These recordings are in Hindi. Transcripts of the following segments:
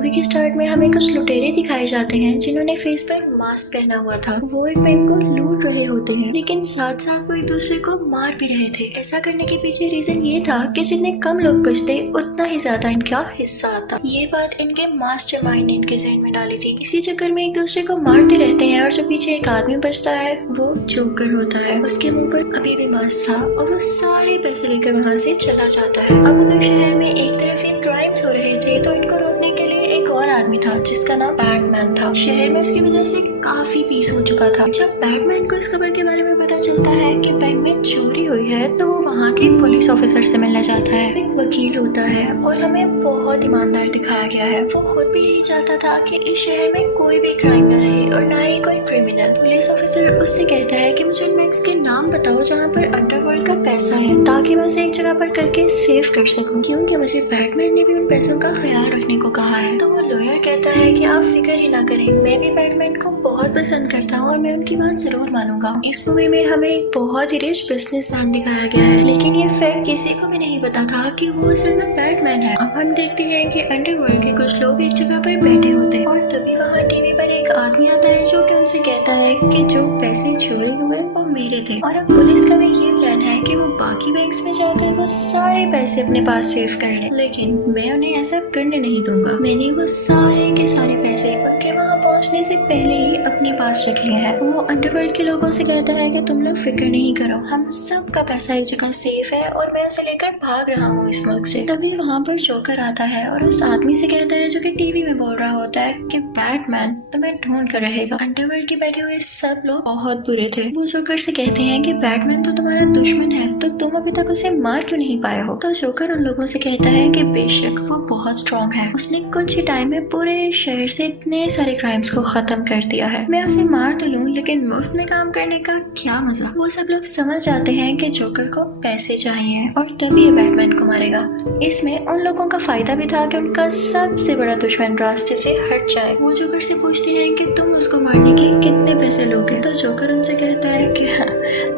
मूवी के स्टार्ट में हमें कुछ लुटेरे दिखाए जाते हैं जिन्होंने फेस पर मास्क पहना हुआ था। वो एक बैंक को लूट रहे होते हैं, लेकिन साथ साथ वो एक दूसरे को मार भी रहे थे। ऐसा करने के पीछे रीजन ये था कि जितने कम लोग बचते उतना ही ज्यादा इनका हिस्सा आता। ये बात इनके मास्टरमाइंड ने इनके ज़हन में डाली थी। इसी चक्कर में एक दूसरे को मारते रहते हैं और जो पीछे एक आदमी बचता है वो जोकर होता है। उसके मुंह पर अभी भी मास्क था और वो सारे पैसे लेकर वहाँ से चला जाता है। अब अगर शहर में एक तरफ ये क्राइम्स हो रहे थे तो इनको रोकने के लिए एक और आदमी था जिसका नाम बैटमैन था। शहर में उसकी वजह से काफी पीस हो चुका था। जब बैटमैन को इस खबर के बारे में पता चलता है कि बैंक में चोरी हुई है तो वो वहाँ के पुलिस ऑफिसर से मिलने जाता है। एक वकील होता है और हमें बहुत ईमानदार दिखाया गया है। वो खुद भी यही चाहता था कि इस शहर में कोई भी क्राइम न रहे और ना ही कोई क्रिमिनल। पुलिस ऑफिसर उससे कहता है कि मुझे उन बैंक्स के नाम बताओ जहाँ पर अंडरवर्ल्ड का पैसा है, ताकि मैं उसे एक जगह पर करके सेव कर सकूं, क्योंकि मुझे बैटमैन ने भी उन पैसों का ख्याल रखने को कहा है। तो वो लॉयर कहता है कि आप फिक्र ही ना करें, मैं भी बैटमैन को बहुत पसंद करता हूँ और मैं उनकी बात जरूर मानूंगा। इस मूवी में हमें एक बहुत ही रिच बिजनेसमैन दिखाया गया है, लेकिन ये फैक्ट किसी को भी नहीं पता था कि वो असल में बैटमैन है। अब हम देखते हैं कि अंडरवर्ल्ड के कुछ लोग एक जगह पर बैठे होते हैं और तभी वहाँ टीवी पर एक आदमी आता है जो कि उनसे कहता है कि जो पैसे चोरी हुए वो मेरे थे। और अब पुलिस का भी ये प्लान है कि वो बाकी बैंक्स में जाकर वो सारे पैसे अपने पास सेव कर ले, लेकिन मैं उन्हें ऐसा करने नहीं दूंगा। मैंने वो सारे के सारे पैसे उनके वहाँ पहुँचने से पहले ही अपने पास रख लिया है। वो अंडरवर्ल्ड के लोगों से कहता है कि तुम लोग फिक्र नहीं करो, हम सबका पैसा एक जगह सेफ है और मैं उसे लेकर भाग रहा हूँ इस मुल्क से। तभी वहाँ पर जोकर आता है और उस आदमी से कहता है जो कि टीवी में बोल रहा होता है कि बैटमैन तुम्हें ढूंढ कर रहेगा। अंडरवर्ल्ड के बैठे हुए सब लोग बहुत बुरे थे। वो जोकर से कहते हैं कि बैटमैन तो तुम्हारा दुश्मन है, तो तुम अभी तक उसे मार क्यों नहीं पाए हो। तो जोकर उन लोगों से कहता है कि बेशक वो बहुत स्ट्रॉन्ग है, उसने कुछ ही टाइम में पूरे शहर से इतने सारे क्राइम्स को खत्म कर दिया है। मैं उसे मार तो लूं, लेकिन मुफ्त में काम करने का क्या मजा। वो सब लोग समझ जाते हैं कि जोकर को पैसे चाहिए और तभी ये बैटमैन को मारेगा। इसमें उन लोगों का फायदा भी था कि उनका सबसे बड़ा दुश्मन रास्ते से हट जाए। वो जोकर से पूछते हैं कि तुम उसको मारने के कितने पैसे लोगे। तो जोकर उनसे कहता है कि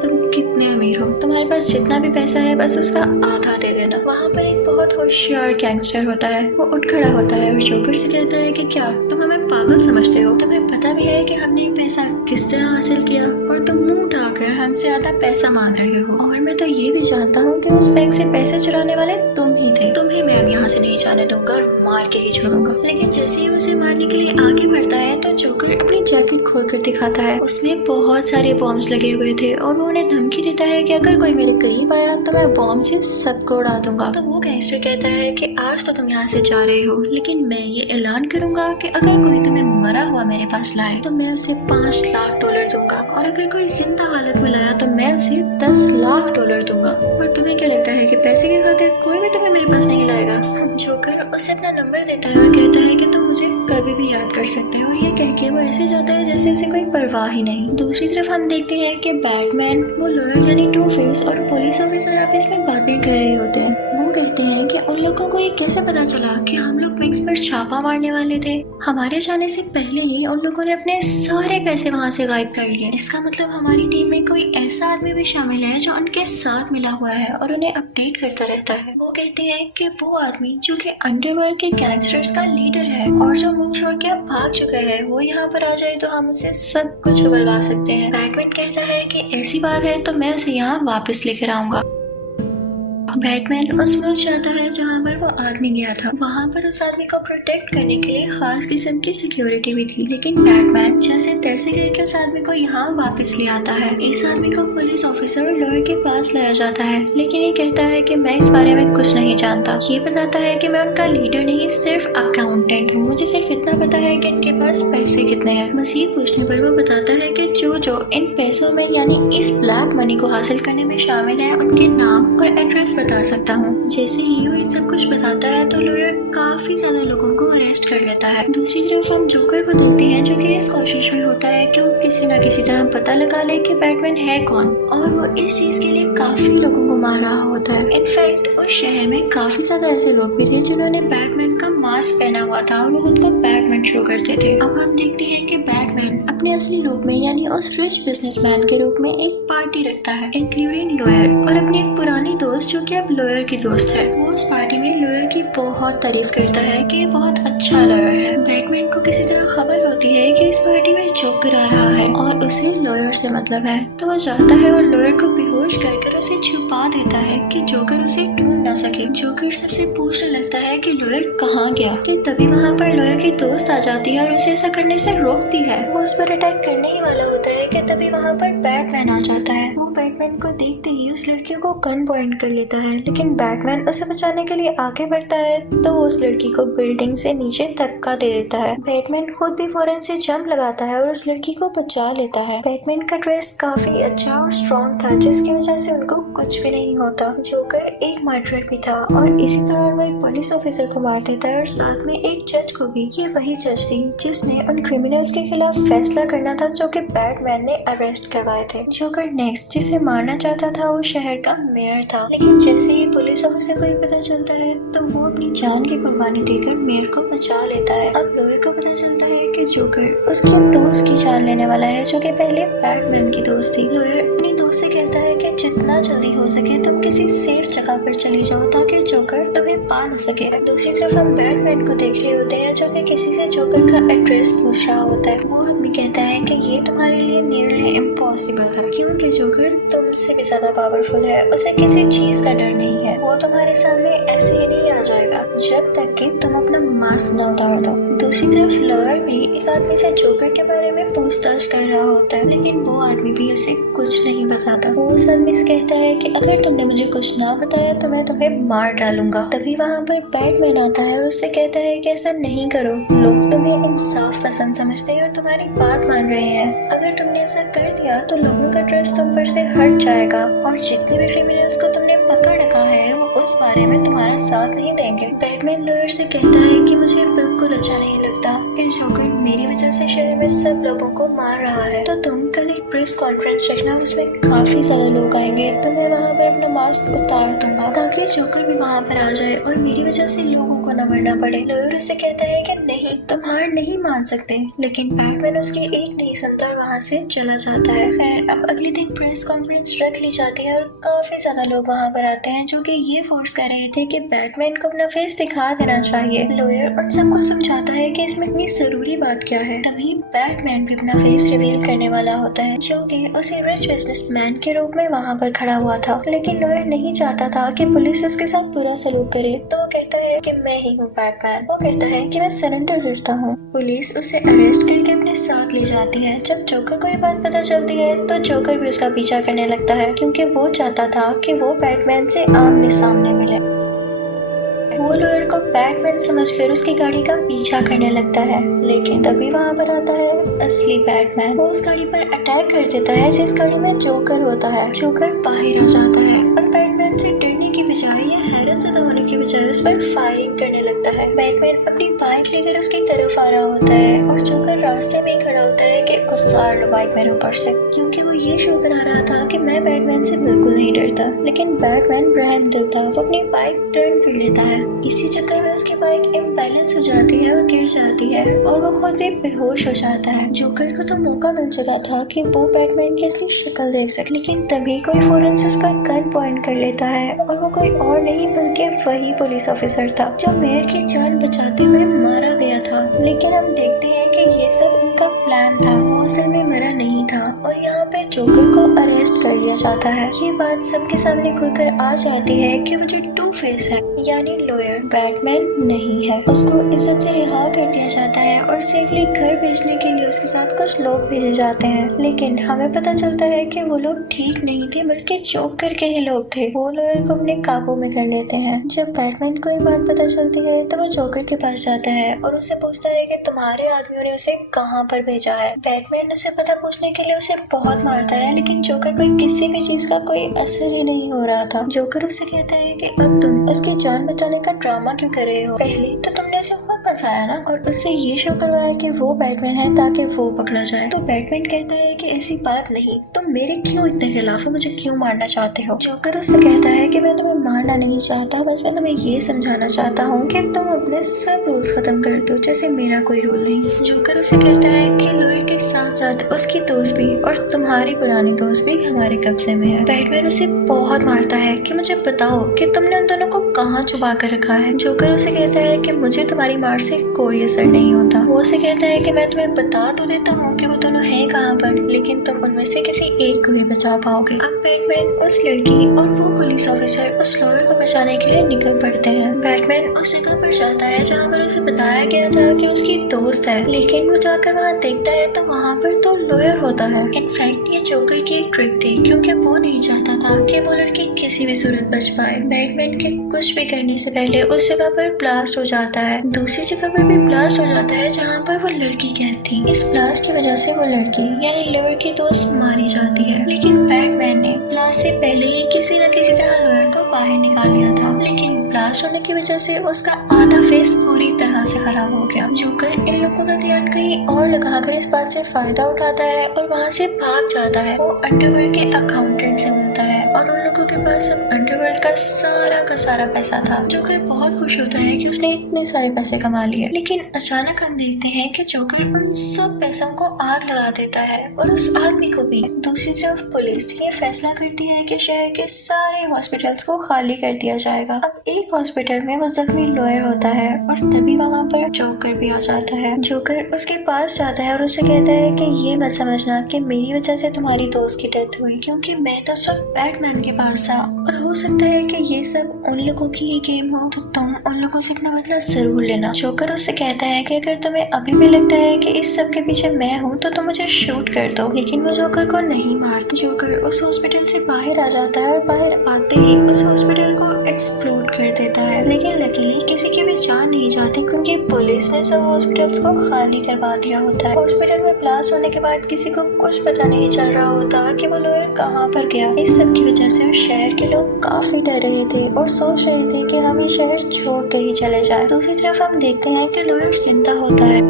तुम कितने अमीर हो, तुम्हारे पास जितना भी पैसा है बस उसका आधा दे देना। वहाँ पर एक बहुत होशियार गैंगस्टर होता है, वो उठ खड़ा होता है और जोकर से कहता है कि क्या तुम हमें पागल समझते हो, तुम्हें पता भी है कि हमने पैसा किस तरह हासिल किया और तुम मुंह उठाकर हमसे आधा पैसा मांग रहे हो। और मैं तो ये भी जानता हूँ कि उस बैंक से पैसे चुराने वाले तुम ही थे, तुम्हें मैं अब यहाँ से नहीं जाने दूंगा और मार के ही छोड़ूंगा। लेकिन जैसे ही उसे मारने के लिए आगे बढ़ता है तो जोकर अपनी जैकेट खोल कर दिखाता है। उसमें बहुत सारे बॉम्ब्स लगे हुए थे और वो उन्हें धमकी देता है कि अगर कोई मेरे करीब आया तो मैं बॉम्ब से सबको उड़ा दूंगा। तो वो गैंगस्टर कहता है कि आज तो तुम यहाँ से जा रहे हो, लेकिन मैं ये ऐलान करूंगा कि अगर कोई तुम्हें मरा हुआ मेरे पास लाए तो मैं उसे $5 लाख दूंगा, और अगर कोई जिंदा हालत में लाया तो मैं उसे $10 लाख दूंगा। और तुम्हें क्या लगता है कि पैसे की खातिर कोई भी तुम्हें मेरे पास नहीं लाएगा। जोकर उसे अपना नंबर देता है और कहता है कि तुम मुझे कभी भी याद कर सकते हो, और ये कह के वो ऐसे जाता है जैसे उसे कोई परवाह ही नहीं। दूसरी तरफ हम देखते हैं कि बैटमैन, वो लॉयर यानी टू फेस और पुलिस ऑफिसर आपस में बातें कर रहे होते हैं। वो कहते हैं कि उन लोगों को ये कैसे पता चला कि हम लोग बैंक्स पर छापा मारने वाले थे। हमारे जाने से पहले ही उन लोगों ने अपने सारे पैसे वहाँ से गायब कर लिए। इसका मतलब हमारी टीम में कोई ऐसा आदमी भी शामिल है जो उनके साथ मिला हुआ है और उन्हें अपडेट करता रहता है। वो कहते हैं कि वो आदमी जो कि अंडरवर्ल्ड के गैंगस्टर्स का लीडर है और जो मुल्क छोड़ के अब भाग चुका है, वो यहाँ पर आ जाए तो हम उसे सब कुछ उगलवा सकते हैं। बैटमैन कहता है कि ऐसी बात है तो मैं उसे यहाँ वापस लेकर आऊंगा। बैटमैन उस मुल्क जाता है जहाँ पर वो आदमी गया था। वहाँ पर उस आदमी को प्रोटेक्ट करने के लिए खास किस्म की सिक्योरिटी भी थी, लेकिन बैटमैन जैसे तैसे करके उस आदमी को यहाँ वापस ले आता है। इस आदमी को पुलिस ऑफिसर और लॉयर के पास लाया जाता है, लेकिन ये कहता है कि मैं इस बारे में कुछ नहीं जानता। ये बताता है कि मैं उनका लीडर नहीं, सिर्फ अकाउंटेंट हूँ। मुझे सिर्फ इतना पता है कि इनके पास पैसे कितने हैं। मजीद पूछने पर वो बताता है कि जो इन पैसों में यानी इस ब्लैक मनी को हासिल करने में शामिल है, उनके नाम और एड्रेस बता सकता हूँ। जैसे ही वो ये सब कुछ बताता है तो लॉयर काफी ज्यादा लोगों को अरेस्ट कर लेता है। दूसरी तरफ हम जोकर को देखते हैं जो कि इस कोशिश में होता है कि वो किसी न किसी तरह पता लगा ले कि बैटमैन है कौन, और वो इस चीज के लिए काफी लोगों को मार रहा होता है। इनफैक्ट उस शहर में काफी ज्यादा ऐसे लोग भी थे जिन्होंने बैटमैन का मास्क पहना हुआ था और वो खुद को बैटमैन शो करते थे। अब हम देखते हैं कि बैटमैन अपने असली रूप में यानी उस रिच बिजनेसमैन के रूप में एक पार्टी रखता है, इंक्लूडिंग लॉयर और अपनी एक पुरानी दोस्त जो कि अब लॉयर की दोस्त है। वो उस पार्टी में लॉयर की बहुत तारीफ करता है कि बहुत अच्छा लॉयर खबर होती है कि इस पार्टी में जोकर आ रहा है और उसे लॉयर से मतलब है, तो वो जाता है और लॉयर को बेहोश कर उसे छुपा देता है कि जोकर उसे ढूंढ ना सके। जोकर सबसे पूछने लगता है कि लॉयर कहाँ गया, तो तभी वहाँ पर लॉयर की दोस्त आ जाती है और उसे ऐसा करने से रोकती है। वो उस पर अटैक करने ही वाला होता है कि तभी वहाँ पर बैटमैन आ जाता है। वो बैटमैन को देखते ही उस लड़की को गन पॉइंट कर लेता है, लेकिन बैटमैन उसे बचाने के लिए आगे बढ़ता है तो वो उस लड़की को बिल्डिंग से नीचे धक्का दे देता है। बैटमैन खुद भी फौरन से जंप लगाता है और उस लड़की को बचा लेता है। बैटमैन का ड्रेस काफी अच्छा और स्ट्रॉन्ग था, जिसकी वजह से उनको कुछ भी नहीं होता। जोकर एक मर्डरर भी था और इसी दौरान वो एक पुलिस ऑफिसर को मार देता है और साथ में एक जज को भी। ये वही जज थी जिसने उन क्रिमिनल्स के खिलाफ फैसला करना था जो कि बैटमैन ने अरेस्ट करवाए थे। जोकर नेक्स्ट जिसे मारना चाहता था वो शहर का मेयर था, लेकिन जैसे ही पुलिस ऑफिसर को ये पता चलता है तो वो अपनी जान की कुर्बानी देकर मेयर को बचा लेता है। अब लॉयर को पता चलता है कि जोकर उसकी दोस्त की जान लेने वाला है जो कि पहले बैटमैन की दोस्त थी। लॉयर अपनी दोस्त से कहता है कि जितना जल्दी हो सके तुम किसी सेफ जगह पर चली जाओ ताकि जोकर तुम्हें पा न सके। दूसरी तरफ हम बैटमैन को देख रहे होते हैं जो कि किसी से जोकर का एड्रेस पूछ रहा होता है। वो आदमी कहता है कि ये तुम्हारे लिए नियरली इम्पॉसिबल है क्योंकि जोकर तुमसे भी ज्यादा पावरफुल है, उसे किसी चीज का डर नहीं है, वो तुम्हारे सामने ऐसे ही नहीं आ जाएगा जब तक कि तुम अपना मास्क न उतार दो। दूसरी तरफ लॉयर भी एक आदमी से जोकर के बारे में पूछताछ कर रहा होता है, लेकिन वो आदमी भी उसे कुछ नहीं बताता। वो उस आदमी से कहता है कि अगर तुमने मुझे कुछ ना बताया तो मैं तुम्हें मार डालूंगा। तभी वहाँ पर बैटमैन आता है और उससे कहता है कि ऐसा नहीं करो, लोग तुम्हें इंसाफ पसंद समझते हैं और तुम्हारी बात मान रहे हैं। अगर तुमने ऐसा कर दिया तो लोगों का ट्रस्ट तुम पर से हट जाएगा और जितने भी क्रिमिनल्स को तुमने पकड़ रखा है वो उस बारे में तुम्हारा साथ नहीं देंगे। बैटमैन लॉयर से कहता है कि मुझे बिल्कुल अच्छा नहीं लगता कि जोकर मेरी वजह से शहर में सब लोगों को मार रहा है, तो तुम कल एक प्रेस कॉन्फ्रेंस रखना और उसमें काफी ज्यादा लोग आएंगे, तो मैं वहाँ पर अपना मास्क उतार दूंगा ताकि जोकर भी वहाँ पर आ जाए और मेरी वजह से लोगों को न मरना पड़े। लॉयर उससे कहता है कि नहीं, तुम हार नहीं मान सकते, लेकिन बैटमैन उसकी एक नहीं सुनता और वहाँ से चला जाता है। खैर अब अगले दिन प्रेस कॉन्फ्रेंस रख ली जाती है और काफी ज्यादा लोग वहाँ पर आते हैं जो कि ये फोर्स कर रहे थे कि बैटमैन को अपना फेस दिखा देना चाहिए। लॉयर उन सबको समझाता है कि इसमें इतनी जरूरी बात क्या है। तभी बैटमैन भी अपना फेस रिवील करने वाला होता है जो कि उसी रिच बिजनेसमैन के रूप में वहाँ पर खड़ा हुआ था, लेकिन लॉयर नहीं चाहता था कि पुलिस उसके साथ बुरा सलूक करे, तो वो कहता है कि मैं ही हूँ बैटमैन। वो कहता है कि मैं सरेंडर करता हूँ। पुलिस उसे अरेस्ट करके अपने साथ ले जाती है। जब जोकर को ये बात पता चलती है तो जोकर भी उसका पीछा करने लगता है क्योंकि वो चाहता था कि वो बैटमैन से आमने सामने मिले। वो लॉयर को बैटमैन समझकर उसकी गाड़ी का पीछा करने लगता है, लेकिन तभी वहाँ पर आता है असली बैटमैन। वो उस गाड़ी पर अटैक कर देता है जिस गाड़ी में जोकर होता है। जोकर बाहर आ जाता है और बैटमैन से डरने की बजाय या हैरत ज़दा होने की बजाय उस पर फायरिंग करने लगता है। बैटमैन अपनी बाइक लेकर उसकी तरफ आ रहा होता है और जोकर रास्ते में ही खड़ा होता है कि गुस्सा लो बाइक मेरे ऊपर से, क्योंकि वो ये शो करा रहा था कि मैं बैटमैन से बिल्कुल नहीं डरता। लेकिन बैटमैन रहमदिल था, वो अपनी बाइक टर्न कर लेता है। इसी चक्कर में उसकी बाइक इम्बैलेंस हो जाती है और गिर जाती है और वो खुद भी बेहोश हो जाता है। जोकर को तो मौका मिल चुका था कि वो बैटमैन की असली शक्ल देख सके, लेकिन तभी कोई फौरन से उस पर गन पॉइंट कर लेता है और वो कोई और नहीं बल्कि वही पुलिस ऑफिसर था जो मेयर की जान बचाते हुए मारा गया था। लेकिन हम देखते हैं कि ये सब इनका प्लान था, वो असल में मरा नहीं था और यहाँ पे जोकर को अरेस्ट कर लिया जाता है। ये बात सबके सामने खुलकर आ जाती है कि वो जो टू फेस है यानी लॉयर बैटमैन नहीं है। उसको इज्जत से रिहा कर दिया जाता है और सेफली घर भेजने के लिए उसके साथ कुछ लोग भेजे जाते हैं, लेकिन हमें पता चलता है कि वो लोग ठीक नहीं थे बल्कि जोकर के ही लोग थे। वो लॉयर को अपने काबू में कर लेते हैं। जब बैटमैन को ये बात पता चलती है तो वो जोकर के पास जाता है और उससे पूछता है कि तुम्हारे आदमियों ने उसे कहाँ पर भेजा है। बैटमैन उसे पता पूछने के लिए उसे बहुत मारता है, लेकिन जोकर पर किसी भी चीज का कोई असर ही नहीं हो रहा था। जोकर उससे कहता है कि अब तुम उसकी जान बचाने का ड्रामा क्यों कर रहे हो, पहले तो तुमने उसे खुद फंसाया ना, और उससे ये शो करवाया कि वो बैटमैन है ताकि वो पकड़ा जाए। तो बैटमैन कहता है कि ऐसी बात नहीं, तुम मेरे क्यों इतने खिलाफ हो, मुझे क्यों मारना चाहते हो। जोकर उससे कहता है कि मैं तुम्हें मारना नहीं चाहता, बस मैं तुम्हें ये समझाना चाहता हूँ कि तुम अपने सब रूल्स खत्म कर दो जैसे मेरा कोई रूल नहीं। जोकर उसे कहता है कि लॉयर के साथ साथ उसकी दोस्त भी और तुम्हारी पुरानी दोस्त भी हमारे कब्जे में है। बैटमैन उसे बहुत मारता है कि मुझे बताओ कि तुमने उन दोनों को कहाँ छुपा कर रखा है। जोकर उसे कहता है कि मुझे तुम्हारी मार से कोई असर नहीं होता। वो उसे कहता है कि मैं तुम्हें बता तो देता हूँ कि वो दोनों हैं कहाँ पर, लेकिन तुम उनमें से किसी एक को ही बचा पाओगे। अब बैटमैन उस लड़की और वो पुलिस ऑफिसर उस लॉयर को बचाने के लिए निकल पड़ते हैं। बैटमैन उस जगह पर जाता है जहाँ पर उसे बताया गया था कि उसकी दोस्त है, लेकिन वो जाकर वहाँ देखता है तो वहाँ पर तो लॉयर होता है। इनफैक्ट ये जोकर की एक ट्रिक थी, क्योंकि वो नहीं चाहता था कि वो लड़की किसी भी सूरत बच पाए। बैटमैन के कुछ भी करने से पहले उस जगह पर ब्लास्ट हो जाता है। दूसरी जगह पर भी ब्लास्ट हो जाता है जहाँ पर वो लड़की कैद थी। इस ब्लास्ट की वजह से वो लड़की यानी लॉयर की दोस्त मारी जाती है, लेकिन बैटमैन ने ब्लास्ट से पहले ही किसी न किसी तरह लॉयर को बाहर निकाल लिया था। लेकिन ब्लास्ट होने की वजह से उसका आधा फेस पूरी तरह से खराब हो गया। जोकर इन लोगों का ध्यान कहीं और लगाकर इस बात से फायदा उठाता है और वहाँ से भाग जाता है। वो अंडरवर्ल्ड के अकाउंटेंट से मिलता है और उन लोगों के पास अब अंडरवर्ल्ड का सारा पैसा था। जोकर बहुत खुश होता है कि उसने इतने सारे पैसे कमा लिए, लेकिन अचानक हम देखते हैं कि जोकर उन सब पैसों को आग लगा देता है और उस आदमी को भी। दूसरी तरफ पुलिस ये फैसला करती है कि शहर के सारे हॉस्पिटल्स को खाली कर दिया जाएगा। अब एक हॉस्पिटल में वो जख्मी लॉयर होता है और तभी वहाँ पर जोकर भी आ जाता है। जोकर उसके पास जाता है और उसे कहता है कि ये मत समझना कि मेरी वजह से तुम्हारी दोस्त की डेथ हुई, क्योंकि मैं तो उस वक्त बैटमैन के पास था और हो सकता है कि ये सब उन लोगों की ही गेम हो, तो तुम उन लोगों से अपना बदला जरूर लेना। जोकर उससे कहता है कि अगर तुम्हें अभी भी लगता है कि इस सब के पीछे मैं हूँ तो तुम मुझे शूट कर दो, लेकिन वो जोकर को नहीं मारता। जोकर उस हॉस्पिटल से बाहर आ जाता है और बाहर आते ही उस हॉस्पिटल को एक्सप्लोड कर देता है, लेकिन लकीली किसी की भी जान नहीं जाती क्योंकि पुलिस ने सब हॉस्पिटल्स को खाली करवा दिया होता है। हॉस्पिटल में ब्लास्ट होने के बाद किसी को कुछ पता नहीं चल रहा होता कि वो लॉयर कहाँ पर गया। इस सब की वजह से शहर के लोग काफी डर रहे थे और सोच रहे थे कि हम ये शहर छोड़ के ही चले जाएं। दूसरी तरफ हम देखते हैं कि लॉयर जिंदा होता है।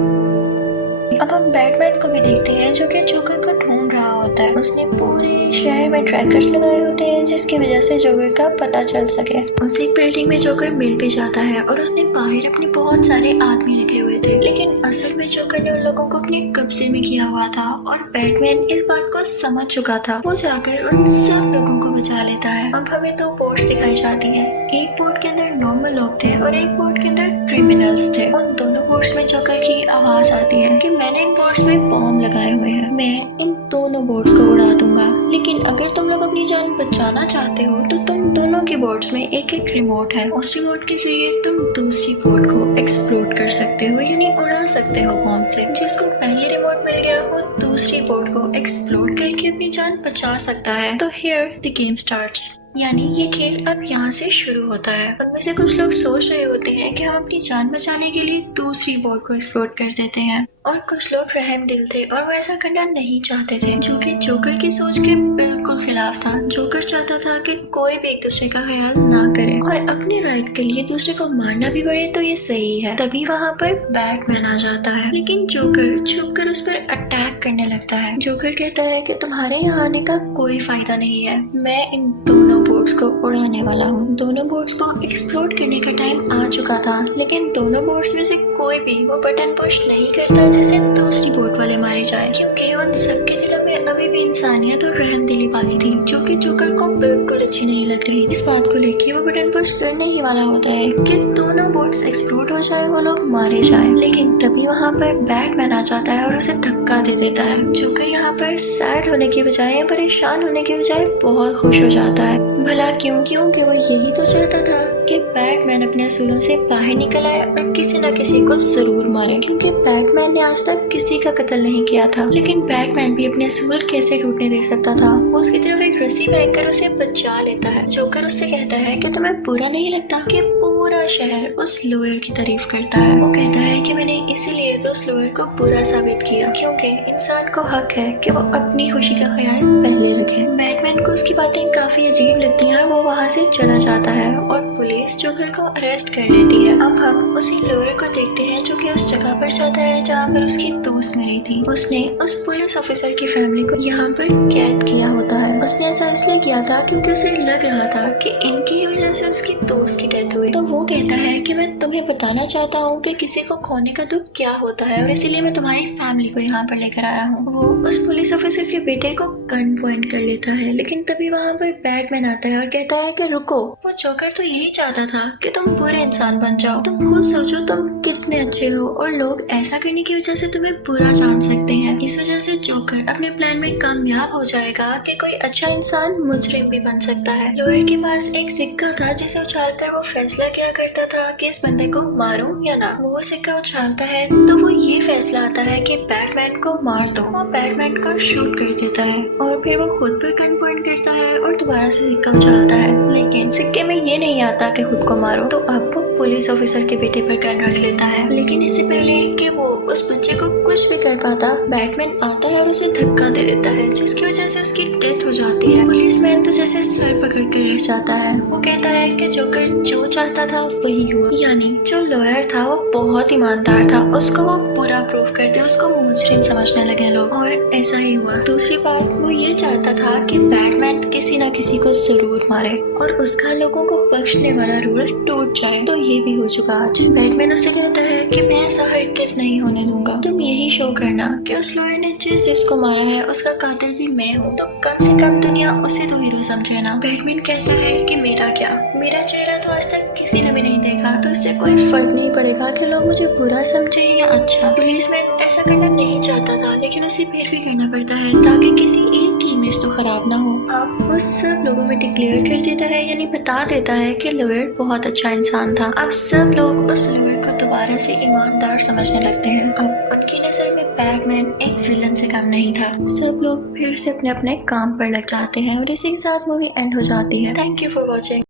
अब हम बैटमैन को भी देखते हैं जो कि जोकर को ढूंढ रहा होता है। उसने पूरे शहर में ट्रैकर्स लगाए होते हैं जिसकी वजह से जोकर का पता चल सके। उस एक बिल्डिंग में जोकर मिल भी जाता है और उसने बाहर अपने बहुत सारे आदमी रखे हुए थे, लेकिन असल में जोकर ने उन लोगों को अपने कब्जे में किया हुआ था और बैटमैन इस बात को समझ चुका था। वो जाकर उन सब लोगों को बचा लेता है। अब हमें दो बोर्ड्स दिखाई जाती है। एक बोर्ड के अंदर नॉर्मल लोग थे और एक बोर्ड के अंदर क्रिमिनल्स थे। उन दोनों बोर्ड्स में जोकर की आवाज आती है कि मैंने इन बोर्ड्स में बॉम्ब लगाए हुए हैं, मैं इन दोनों बोर्ड्स को उड़ा दूंगा, लेकिन अगर तुम लोग अपनी जान बचाना चाहते हो तो तुम दोनों के बोर्ड्स में एक एक रिमोट है। उस रिमोट के जरिए तुम दूसरी बोर्ड को एक्सप्लोड कर सकते हो यानी उड़ा सकते हो बॉम्ब से। जिसको पहले रिमोट मिल गया वो दूसरी बोर्ड को एक्सप्लोड करके अपनी जान बचा सकता है। तो हियर द गेम स्टार्ट्स, यानी ये खेल अब यहाँ से शुरू होता है। उनमें से कुछ लोग सोच रहे होते हैं कि हम अपनी जान बचाने के लिए दूसरी बोर्ड को एक्सप्लोड कर देते हैं, और कुछ लोग रहम दिल थे और वो ऐसा करना नहीं चाहते थे, जो कि जोकर की सोच के बिल्कुल खिलाफ था। जोकर चाहता था कि कोई भी एक दूसरे का ख्याल ना करे और अपने राइट के लिए दूसरे को मारना भी पड़े तो ये सही है। तभी वहाँ पर बैटमैन आ जाता है, लेकिन जोकर छुपकर उस पर अटैक करने लगता है। जोकर कहता है कि तुम्हारे यहाँ आने का कोई फायदा नहीं है, मैं इन दोनों बोर्ड्स को उड़ाने वाला हूँ। दोनों बोर्ड्स को एक्सप्लोड करने का टाइम आ चुका था, लेकिन दोनों बोर्ड्स में से कोई भी वो बटन पुश नहीं करता जिससे दूसरी बोर्ड वाले मारे जाए, क्योंकि उन सबके दिलों में अभी भी इंसानियत और रहमदिली बाकी थी, जो कि जोकर को बिल्कुल अच्छी नहीं लग रही। इस बात को लेके वो बटन पुश करने ही वाला होता है कि दोनों बोर्ड्स एक्सप्लोड हो जाए, वो लोग मारे जाए, लेकिन तभी वहाँ पर बैटमैन आ जाता है और उसे धक्का दे देता है। जोकर यहाँ पर सैड होने की बजाय, परेशान होने की बजाय बहुत खुश हो जाता है। भला क्यों? क्योंकि वो यही तो चाहता था कि बैटमैन अपने असूलों से बाहर निकल आए और किसी न किसी को जरूर मारे, क्योंकि बैटमैन ने आज तक किसी का कत्ल नहीं किया था। लेकिन बैटमैन भी अपने असूल कैसे टूटने दे सकता था? वो उसकी तरफ एक रस्सी फेंककर उसे बचा लेता है। जोकर उससे कहता है कि तुम्हें बुरा नहीं लगता कि पूरा शहर उस लॉयर की तारीफ करता है? वो कहता है कि मैंने इसीलिए तो उस लॉयर को बुरा साबित किया, क्योंकि इंसान को हक है कि वो अपनी खुशी का ख्याल पहले रखे। बैटमैन को उसकी बातें काफी अजीब लगती हैं, वो वहाँ से चला जाता है और पुलिस जोकर को अरेस्ट कर लेती है। अब हम उसी लॉयर को देखते हैं जो कि उस जगह पर जाता है जहाँ पर उसकी दोस्त मरी थी। उसने उस पुलिस ऑफिसर की फैमिली को यहाँ पर कैद किया होता है। उसने ऐसा इसलिए किया था क्योंकि उसे लग रहा था कि इनकी वजह से उसकी दोस्त की डेथ हुई। तो वो कहता है कि मैं तुम्हें बताना चाहता हूँ कि किसी को खोने का दुख क्या होता है और इसीलिए मैं तुम्हारी फैमिली को यहाँ पर लेकर आया हूँ। वो उस पुलिस ऑफिसर के बेटे को गन पॉइंट कर लेता है, लेकिन तभी वहाँ पर बैटमैन आता है और कहता है कि रुको। वो जोकर तो यही यही चाहता था कि तुम बुरे इंसान बन जाओ। तुम खुद सोचो तुम कितने अच्छे हो और लोग ऐसा करने की वजह से तुम्हें बुरा जान सकते हैं। इस वजह से जोकर अपने प्लान में कामयाब हो जाएगा कि कोई अच्छा इंसान मुजरिम भी बन सकता है। लॉयर के पास एक सिक्का था जिसे उछालकर वो फैसला किया करता था कि इस बंदे को मारूं या ना। वो सिक्का उछालता है तो वो ये फैसला आता है कि बैटमैन को मार दो। वो बैटमैन को शूट कर देता है और फिर वो खुद पर गन पॉइंट करता है और दोबारा से सिक्का उछालता है। लेकिन सिक्के में ये नहीं आता कि खुद को मारो, तो अब वो पुलिस ऑफिसर के बेटे पर गन रख लेता है। लेकिन इससे पहले कि वो उस बच्चे को कुछ भी कर पाता, बैटमैन आता है और उसे धक्का दे देता है जिसकी वजह से उसकी डेथ हो जाती है। पुलिसमैन तो जैसे सर पकड़ कर रह जाता है। वो कहता है कि जोकर जो चाहता था वही हुआ, यानी जो लॉयर था वो बहुत ईमानदार था, उसको वो बुरा प्रूफ करते उसको मुजरिम समझने लगे लोग, और ऐसा ही हुआ। दूसरी बात, वो ये चाहता था कि बैटमैन किसी न किसी को जरूर मारे और उसका लोगों को बख्शने वाला रूल टूट जाए। तो ये भी हो चुका आज। बैटमैन उसे कहता है कि मैं ऐसा हरगिज़ नहीं होने दूंगा, तुम यही शो करना कि उस लॉयर ने जिसको मारा है उसका कातिल भी मैं हूँ, तो कम से कम दुनिया उसे तो हीरो समझे ना। बैटमैन कहता है कि मेरा क्या, मेरा चेहरा तो आज तक किसी ने भी नहीं देखा, तो इससे कोई फर्क नहीं पड़ेगा कि लोग मुझे बुरा समझे या अच्छा। पुलिसमैन ऐसा करना नहीं चाहता था, लेकिन उसे फिर भी करना पड़ता है ताकि किसी एक की इमेज तो खराब ना हो। अब वो सब लोगों में डिक्लेयर कर देता है, यानी बता देता है कि लॉयर बहुत अच्छा इंसान था। अब सब लोग उस लॉयर को दोबारा से ईमानदार समझने लगते हैं। अब उनकी नजर में बैटमैन एक विलन से कम नहीं था। सब लोग फिर से अपने अपने काम पर लग जाते हैं और इसी के साथ मूवी एंड हो जाती है। Thank you for watching.